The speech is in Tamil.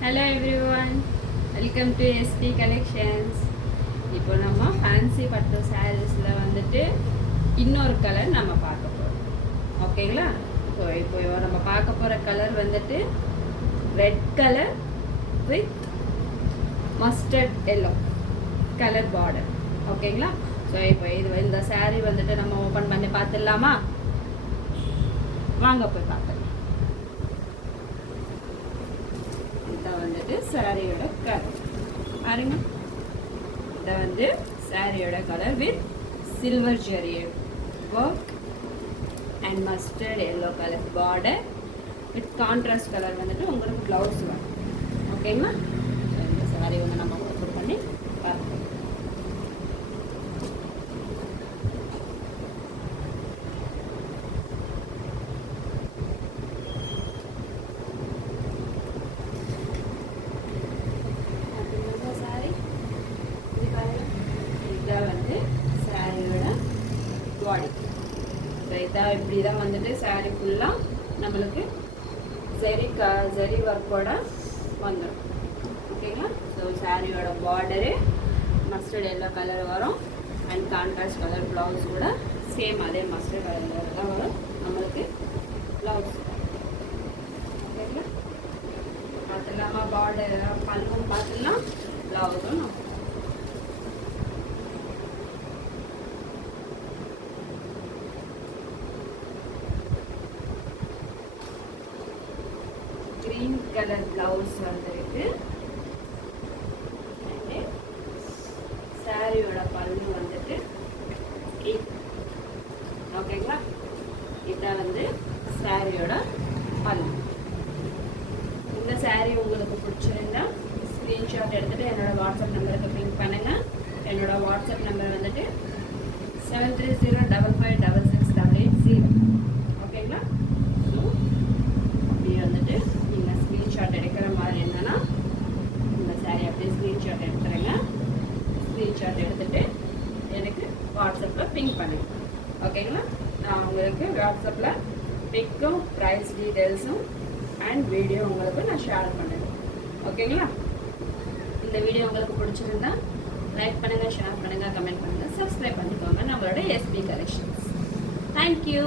Hello everyone, welcome to SP Collections. இப்போ நம்ம ஃபேன்சி பட்டு சாரீஸில் வந்துட்டு இன்னொரு கலர் நம்ம பார்க்க போகிறோம். ஓகேங்களா? ஸோ இப்போ நம்ம பார்க்க போகிற கலர் வந்துட்டு red colour with mustard yellow colour border. ஓகேங்களா? ஸோ இப்போ இந்த சாரீ வந்துட்டு நம்ம ஓப்பன் பண்ணி பார்த்துடலாமா? வாங்க போய் பார்த்துடலாம். வந்துட்டு சாரியோட கலர் பாருங்க. இதை வந்து சாரியோட colour with silver zari work and mustard yellow colour border with contrast colour வந்துட்டு உங்களுக்கு ப்ளவுஸ் வரும். ஓகேங்களா? இந்த சாரி வந்து நம்ம ஓப்பன் பண்ணி பார்க்கலாம். வந்து சாரியோட பாடி. ஸோ இதான் இப்படி தான் வந்துட்டு சாரி ஃபுல்லாக நம்மளுக்கு ஜெரி ஒர்க்கோட வந்துடும். ஓகேங்களா? ஸோ சாரியோட பார்டரு மஸ்டர்ட் எல்லோ கலர் வரும் அண்ட் கான்ட்ராஸ்ட் கலர் ப்ளவுஸ் கூட சேம் அதே மஸ்டர்ட் கலர் தான் வரும் நம்மளுக்கு ப்ளவுஸ். ஓகேங்களா? பார்த்துலாமா? பார்டர் பல்லும் பார்த்துலாம், ப்ளவுஸும் நம்ம கிரீன் கலர் பிளவுஸ் வந்துருக்கு. சாரியோட பல்லு வந்துட்டு ஓகேங்களா? இதான் வந்து சாரியோட பல்லு. இந்த சாரி உங்களுக்கு பிடிச்சிருந்தா ஸ்க்ரீன்ஷாட் எடுத்துட்டு என்னோட வாட்ஸ்அப் நம்பருக்கு பிங்க் பண்ணுங்க. என்னோட வாட்ஸ்அப் நம்பர் வந்துட்டு 7305566880. ஓகேங்களா? ஸோ அப்படியே வந்துட்டு நீங்கள் ஸ்க்ரீன்ஷாட் எடுக்கிற மாதிரி இருந்தேன்னா இந்த சாரி அப்படியே ஸ்க்ரீன்ஷாட் எடுத்துருங்க. ஸ்க்ரீன்ஷாட் எடுத்துகிட்டு எனக்கு வாட்ஸ்அப்பில் பிங்க் பண்ணுங்க. ஓகேங்களா? நான் உங்களுக்கு வாட்ஸ்அப்பில் பிக்கும் ப்ரைஸ் டீட்டெயில்ஸும் அண்ட் வீடியோ உங்களுக்கு நான் ஷேர் பண்ணுறேன். ஓகேங்களா? இந்த வீடியோ உங்களுக்கு பிடிச்சிருந்தா லைக் பண்ணுங்கள், ஷேர் பண்ணுங்கள், கமெண்ட் பண்ணுங்கள், சப்ஸ்கிரைப் பண்ணிக்கோங்க நம்மளோட SP Collections. தேங்க்யூ.